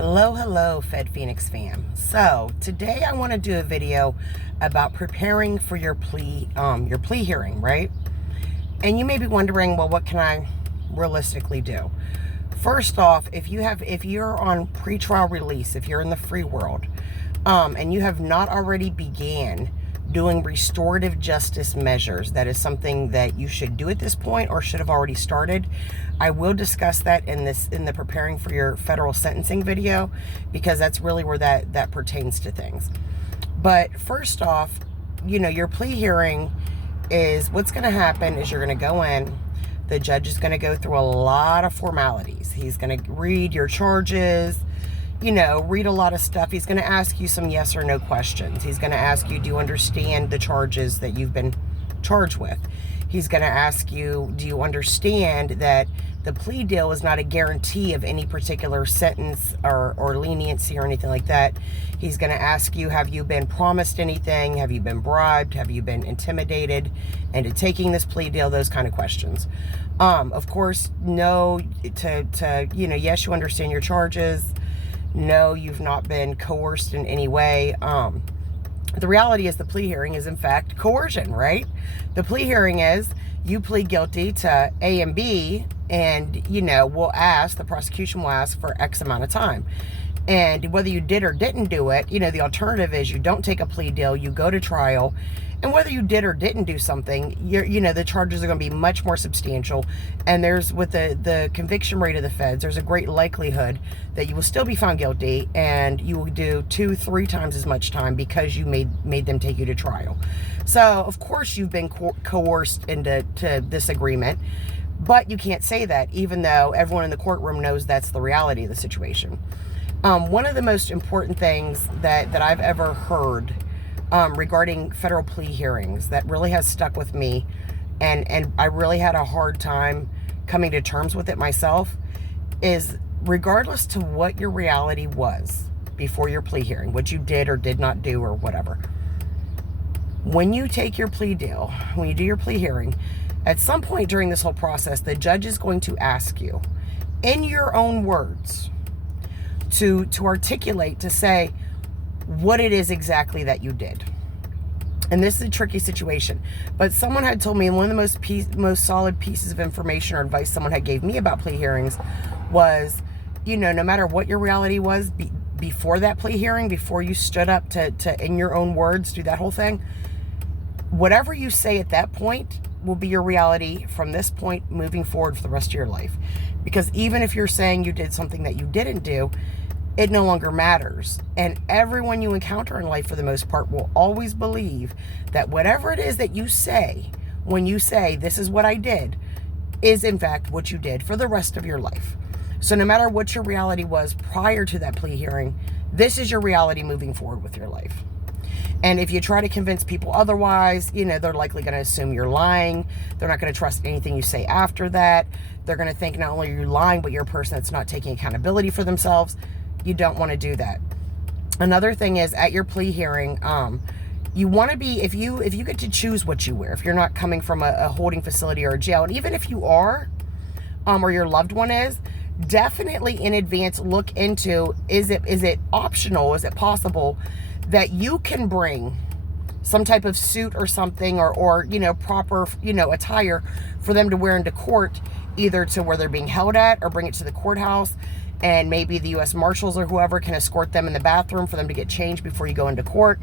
Hello, Fed Phoenix fam. So today I want to do a video about preparing for your plea hearing, right? And you may be wondering, well, what can I realistically do? First off, if you're on pretrial release, if you're in the free world, and you have not already began doing restorative justice measures, that is something that you should do at this point or should have already started. I will discuss that in the preparing for your federal sentencing video, because that's really where that pertains to things. But first off, your plea hearing is, what's going to happen is you're going to go in. The judge is going to go through a lot of formalities. He's going to read your charges, read a lot of stuff. He's going to ask you some yes or no questions. He's going to ask you, do you understand the charges that you've been charged with? He's going to ask you, do you understand that the plea deal is not a guarantee of any particular sentence or leniency or anything like that? He's going to ask you, have you been promised anything? Have you been bribed? Have you been intimidated into taking this plea deal? Those kind of questions. Of course, no to yes, you understand your charges. No, you've not been coerced in any way. The reality is the plea hearing is in fact coercion, right? The plea hearing is you plead guilty to A and B, and the prosecution will ask for X amount of time. And whether you did or didn't do it, the alternative is you don't take a plea deal, you go to trial. And whether you did or didn't do something, the charges are going to be much more substantial. And with the conviction rate of the feds, there's a great likelihood that you will still be found guilty, and you will do 2-3 times as much time because you made them take you to trial. So of course you've been coerced into this agreement, but you can't say that, even though everyone in the courtroom knows that's the reality of the situation. One of the most important things that I've ever heard regarding federal plea hearings that really has stuck with me, and I really had a hard time coming to terms with it myself, is regardless to what your reality was before your plea hearing, what you did or did not do or whatever, when you take your plea deal, when you do your plea hearing, at some point during this whole process, the judge is going to ask you, in your own words, to articulate, to say what it is exactly that you did. And this is a tricky situation, but someone had told me, one of the most solid pieces of information or advice someone had gave me about plea hearings was, no matter what your reality was before that plea hearing, before you stood up to in your own words do that whole thing, whatever you say at that point will be your reality from this point moving forward for the rest of your life. Because even if you're saying you did something that you didn't do, it no longer matters. And everyone you encounter in life, for the most part, will always believe that whatever it is that you say, when you say, this is what I did, is in fact what you did for the rest of your life. So no matter what your reality was prior to that plea hearing, this is your reality moving forward with your life. And if you try to convince people otherwise, they're likely going to assume you're lying. They're not going to trust anything you say after that. They're going to think not only are you lying, but you're a person that's not taking accountability for themselves. You don't want to do that. Another thing is, at your plea hearing, you want to be, if you get to choose what you wear, if you're not coming from a holding facility or a jail, and even if you are, or your loved one is, definitely in advance look into, is it optional, is it possible that you can bring some type of suit or something, or proper attire for them to wear into court, either to where they're being held at, or bring it to the courthouse, and maybe the U.S. Marshals or whoever can escort them in the bathroom for them to get changed before you go into court.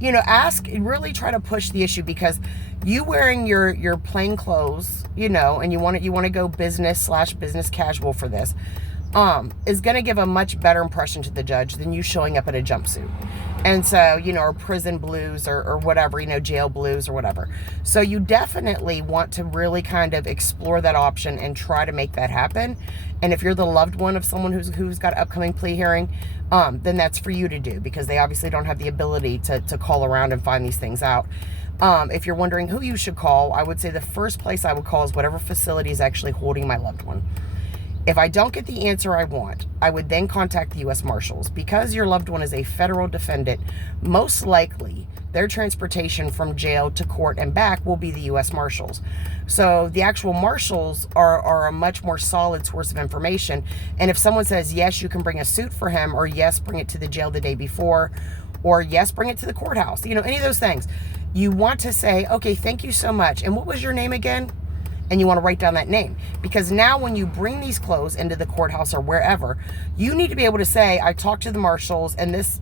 Really try to push the issue, because you wearing your plain clothes, and you want to go business casual for this, is going to give a much better impression to the judge than you showing up in a jumpsuit. And so, or prison blues or whatever, jail blues or whatever. So you definitely want to really kind of explore that option and try to make that happen. And if you're the loved one of someone who's got an upcoming plea hearing, then that's for you to do, because they obviously don't have the ability to call around and find these things out. If you're wondering who you should call, I would say the first place I would call is whatever facility is actually holding my loved one. If I don't get the answer I want, I would then contact the U.S. Marshals. Because your loved one is a federal defendant, most likely their transportation from jail to court and back will be the U.S. Marshals. So the actual Marshals are a much more solid source of information. And if someone says, yes, you can bring a suit for him, or yes, bring it to the jail the day before, or yes, bring it to the courthouse, any of those things, you want to say, okay, thank you so much. And what was your name again? And you want to write down that name, because now when you bring these clothes into the courthouse or wherever, you need to be able to say, I talked to the Marshals, and this,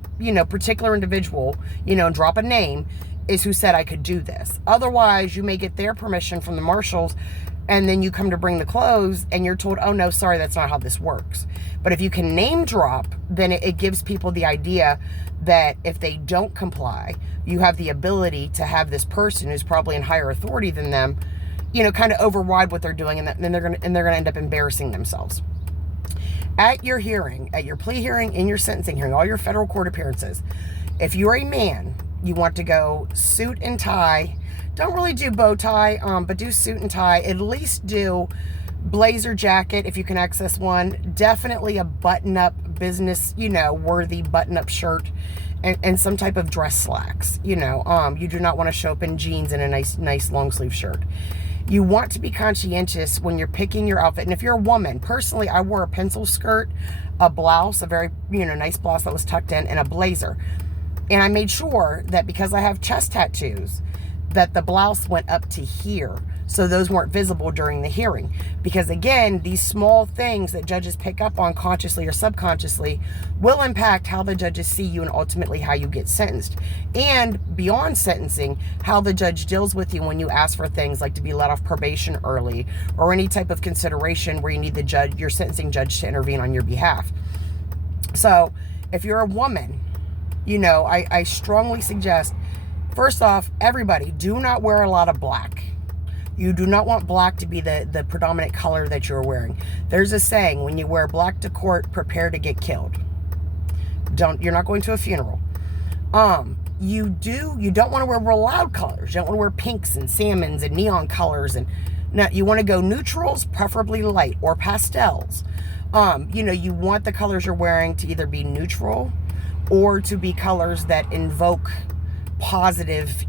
particular individual, and drop a name, is who said I could do this. Otherwise, you may get their permission from the Marshals, and then you come to bring the clothes and you're told, oh no, sorry, that's not how this works. But if you can name drop, then it gives people the idea that if they don't comply, you have the ability to have this person who's probably in higher authority than them, kind of override what they're doing, and then they're going to end up embarrassing themselves. At your hearing, at your plea hearing, in your sentencing hearing, all your federal court appearances, if you're a man, you want to go suit and tie. Don't really do bow tie, but do suit and tie. At least do blazer jacket if you can access one. Definitely a button-up business, worthy button-up shirt, and some type of dress slacks. You do not want to show up in jeans and a nice long sleeve shirt. You want to be conscientious when you're picking your outfit. And if you're a woman, personally, I wore a pencil skirt, a blouse, a very, nice blouse that was tucked in, and a blazer. And I made sure that because I have chest tattoos, that the blouse went up to here, so those weren't visible during the hearing. Because again, these small things that judges pick up on consciously or subconsciously will impact how the judges see you and ultimately how you get sentenced. And beyond sentencing, how the judge deals with you when you ask for things like to be let off probation early, or any type of consideration where you need your sentencing judge to intervene on your behalf. So if you're a woman, I strongly suggest, first off, everybody, do not wear a lot of black. You do not want black to be the predominant color that you're wearing. There's a saying, when you wear black to court, prepare to get killed. You're not going to a funeral. You don't want to wear real loud colors. You don't want to wear pinks and salmons and neon colors. And no, you want to go neutrals, preferably light, or pastels. You want the colors you're wearing to either be neutral or to be colors that invoke positive,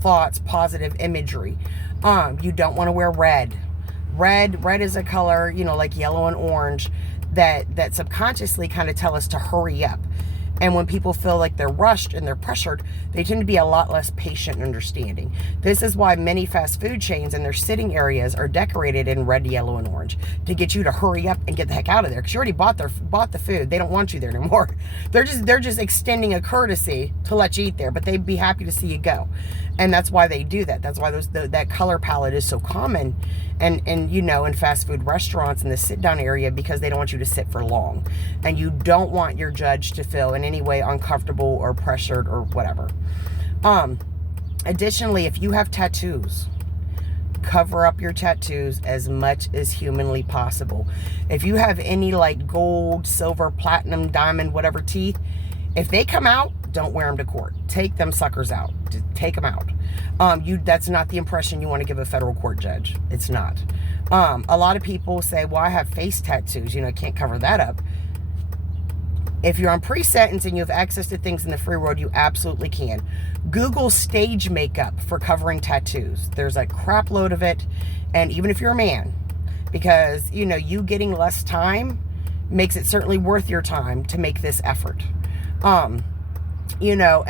thoughts, positive imagery. You don't want to wear red. Red is a color, like yellow and orange, that subconsciously kind of tell us to hurry up. And when people feel like they're rushed and they're pressured, they tend to be a lot less patient and understanding. This is why many fast food chains and their sitting areas are decorated in red, yellow, and orange, to get you to hurry up and get the heck out of there, because you already bought the food. They don't want you there anymore. They're just extending a courtesy to let you eat there, but they'd be happy to see you go. And that's why they do that. That's why that color palette is so common and in fast food restaurants in the sit down area, because they don't want you to sit for long. And you don't want your judge to feel in any way uncomfortable or pressured or whatever. Additionally, if you have tattoos, cover up your tattoos as much as humanly possible. If you have any like gold, silver, platinum, diamond, whatever teeth, if they come out, don't wear them to court. Take them suckers out. Just take them out. That's not the impression you want to give a federal court judge. It's not. A lot of people say, well, I have face tattoos. Can't cover that up. If you're on pre-sentence and you have access to things in the free world, you absolutely can. Google stage makeup for covering tattoos. There's a crap load of it. And even if you're a man, because, you getting less time makes it certainly worth your time to make this effort. And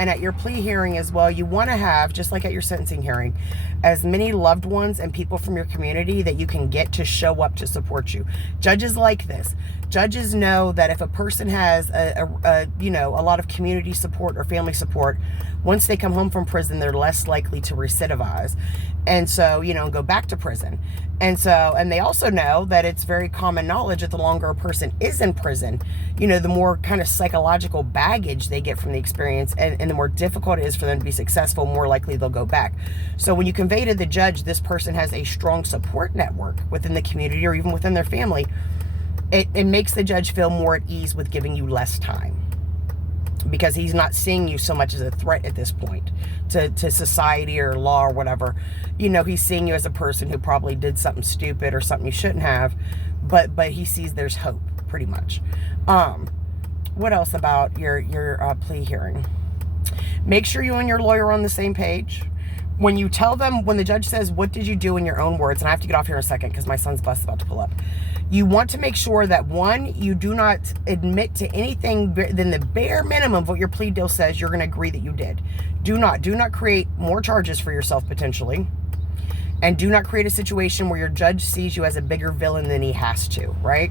at your plea hearing as well, you want to have, just like at your sentencing hearing, as many loved ones and people from your community that you can get to show up to support you. Judges like this. Judges know that if a person has a lot of community support or family support, once they come home from prison, they're less likely to recidivize. And so, go back to prison. And they also know that it's very common knowledge that the longer a person is in prison, the more kind of psychological baggage they get from the experience, and the more difficult it is for them to be successful, more likely they'll go back. So when you convey to the judge this person has a strong support network within the community or even within their family, it makes the judge feel more at ease with giving you less time, because he's not seeing you so much as a threat at this point to society or law or whatever. He's seeing you as a person who probably did something stupid or something you shouldn't have, but he sees there's hope, pretty much. What else about your plea hearing? Make sure you and your lawyer are on the same page. When you tell them, when the judge says, what did you do in your own words, and I have to get off here in a second because my son's bus is about to pull up. You want to make sure that, one, you do not admit to anything than the bare minimum of what your plea deal says you're going to agree that you did. Do not create more charges for yourself potentially. And do not create a situation where your judge sees you as a bigger villain than he has to, right?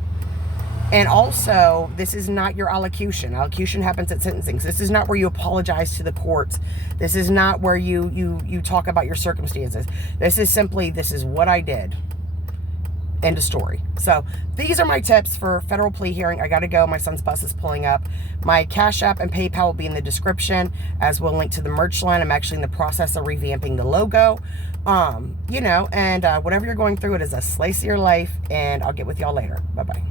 And also, this is not your allocution. Allocution happens at sentencing. So this is not where you apologize to the courts. This is not where you talk about your circumstances. This is simply, this is what I did. End of story. So these are my tips for federal plea hearing. I got to go. My son's bus is pulling up. My Cash App and PayPal will be in the description, as will link to the merch line. I'm actually in the process of revamping the logo. And whatever you're going through, it is a slice of your life, and I'll get with y'all later. Bye-bye.